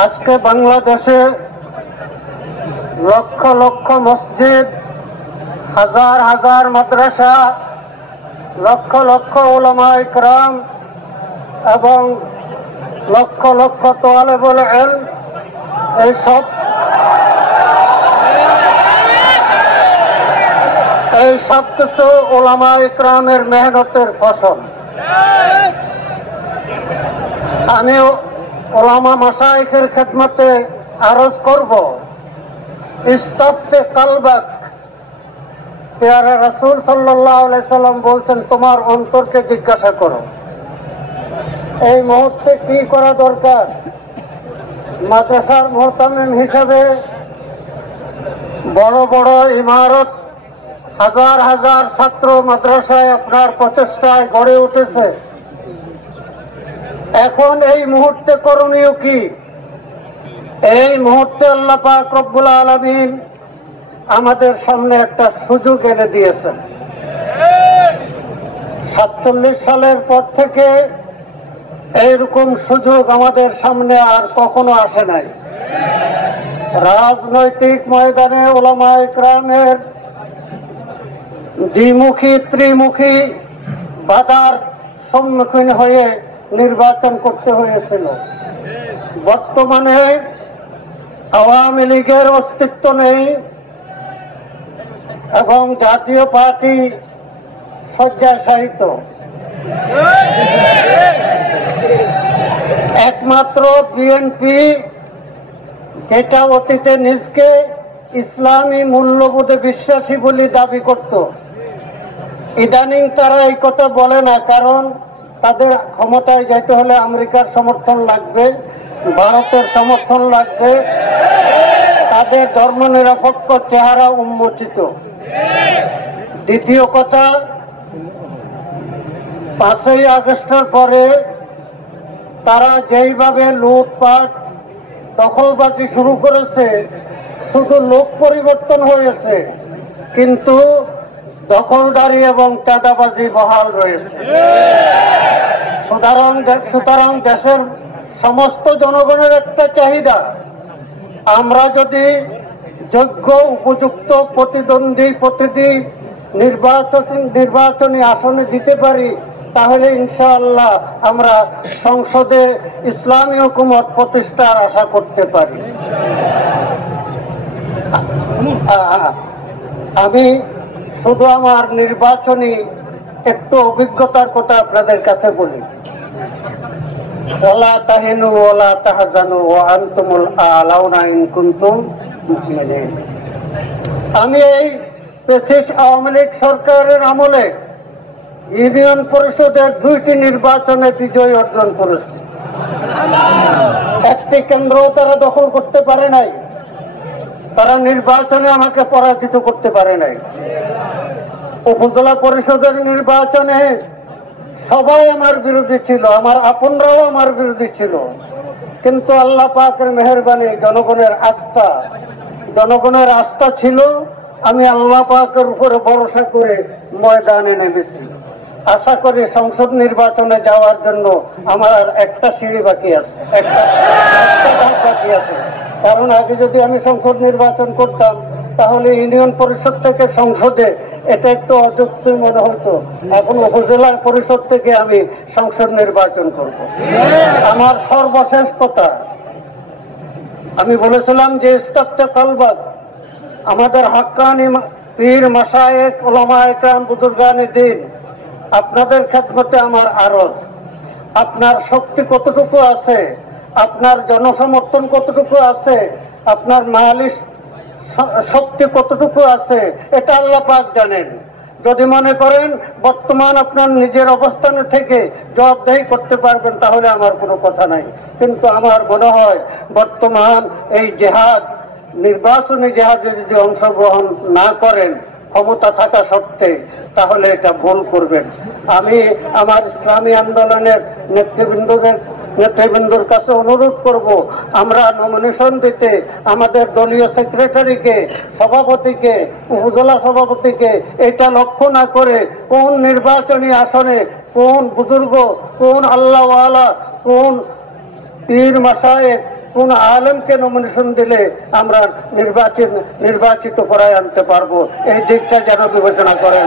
আজকে বাংলাদেশে লক্ষ লক্ষ মসজিদ, হাজার হাজার মাদ্রাসা, লক্ষ লক্ষ উলামা ইকরাম এবং লক্ষ লক্ষ তালেবুল ইলম এই সব কিছু উলামা ইকরামের মেহনতের ফসল। আমি উলামা মাশায়েখের খেদমতে আরজ করব, ইস্তাফতে কালবাক। প্যারা রাসূল সাল্লাল্লাহু আলাইহি সাল্লাম বলছেন, তোমার অন্তরকে জিজ্ঞাসা করো এই মুহূর্তে কি করা দরকার। মাদ্রাসার মুহতামিম হিসাবে বড় বড় ইমারত, হাজার হাজার ছাত্র মাদ্রাসায় আপনার প্রচেষ্টায় গড়ে উঠেছে। এখন এই মুহূর্তে করণীয় কি? এই মুহূর্তে আল্লাহ পাক রব্বুল আলামিন আমাদের সামনে একটা সুযোগ এনে দিয়েছেন। 47 সালের পর থেকে এইরকম সুযোগ আমাদের সামনে আর কখনো আসে নাই। রাজনৈতিক ময়দানে উলামা ইকরামের দ্বিমুখী ত্রিমুখী বাধার সম্মুখীন হয়ে নির্বাচন করতে হয়েছিল। বর্তমানে আওয়ামী লীগের অস্তিত্ব নেই এবং জাতীয় পার্টি শয্যাশায়িত। একমাত্র বিএনপি, যেটা অতীতে নিজকে ইসলামী মূল্যবোধে বিশ্বাসী বলে দাবি করত, ইদানিং তারা এই কথা বলে না, কারণ তাদের ক্ষমতায় যেতে হলে আমেরিকার সমর্থন লাগবে, ভারতের সমর্থন লাগবে, তাদের ধর্মনিরপেক্ষ চেহারা উন্মোচিত। দ্বিতীয় কথা, 5ই আগস্টের পরে তারা যেইভাবে লুটপাট দখলবাজি শুরু করেছে, শুধু লোক পরিবর্তন হয়েছে কিন্তু দখলদারি এবং চাঁদাবাজি বহাল রয়েছে। সুতরাং দেশের সমস্ত জনগণের একটা চাহিদা, আমরা যদি যোগ্য উপযুক্ত প্রতিদ্বন্দ্বী নির্বাচনী আসনে দিতে পারি, তাহলে ইনশাআল্লাহ আমরা সংসদে ইসলামী হুকুমত প্রতিষ্ঠার আশা করতে পারি। আমি শুধু আমার নির্বাচনী একটু অভিজ্ঞতার কথা আপনাদের কাছে বলি। ওয়ালা তাহিনু ওয়ালা তাহজানু ওয়া আনতুমুল আ'লাউনা ইন কুনতুম মুমিনিন। আমি এই পেশিস আওয়ামী লীগ সরকারের আমলে ইউনিয়ন পরিষদের 2টি নির্বাচনে বিজয় অর্জন করেছে। একটি কেন্দ্র তারা দখল করতে পারে নাই, তারা নির্বাচনে আমাকে পরাজিত করতে পারে নাই। উপজেলা পরিষদের নির্বাচনে সবাই আমার বিরোধী ছিল, আমার আপনরাও আমার বিরোধী ছিল, কিন্তু আল্লাহ পাকের মেহেরবানি, জনগণের আস্থা ছিল। আমি আল্লাহ পাকের উপরে ভরসা করে ময়দানে নেমেছি। আশা করি সংসদ নির্বাচনে যাওয়ার জন্য আমার একটা সিঁড়ি বাকি আছে, একটা ধাপ বাকি আছে। কারণ আগে যদি আমি সংসদ নির্বাচন করতাম, তাহলে ইউনিয়ন পরিষদ থেকে সংসদে এটা একটু অযৌক্তিক মনে হতো। এখন উপজেলা পরিষদ থেকে আমি সংসদ নির্বাচন করব। আমার সর্বশেষ কথা, আমি বলেছিলাম যে ইস্তাফতে কালবাক, আমাদের হাক্কানি পীর মাশায়েখ উলামা ইকরাম বুজুর্গানে দ্বীন, আপনাদের খেদমতে আমার আরজ, আপনার শক্তি কতটুকু আছে, আপনার জনসমর্থন কতটুকু আছে, আপনার মায়ালি শক্তি কতটুকু আছে, এটা আল্লাহ পাক জানেন। যদি মনে করেন বর্তমান আপনার নিজের অবস্থানে থেকে জবাবদেহি করতে পারবেন, তাহলে আমার কোনো কথা নাই। কিন্তু আমার মনে হয় বর্তমান এই জেহাদ, নির্বাচনী জেহাদে যদি অংশগ্রহণ না করেন ক্ষমতা থাকা সত্ত্বে, তাহলে এটা ভুল করবেন। আমি আমার ইসলামী আন্দোলনের নেতৃবৃন্দর কাছে অনুরোধ করব, আমরা নমিনেশন দিতে আমাদের দলীয় সেক্রেটারিকে, সভাপতিকে, উপজেলা সভাপতিকে এটা লক্ষ্য না করে কোন নির্বাচনী আসনে কোন বুজুর্গ, কোন আল্লাহওয়ালা, কোন পীর মাশায়েখ, কোন আলেমকে নমিনেশন দিলে আমরা নির্বাচিত করায় আনতে পারবো, এই দিকটা যেন বিবেচনা করেন।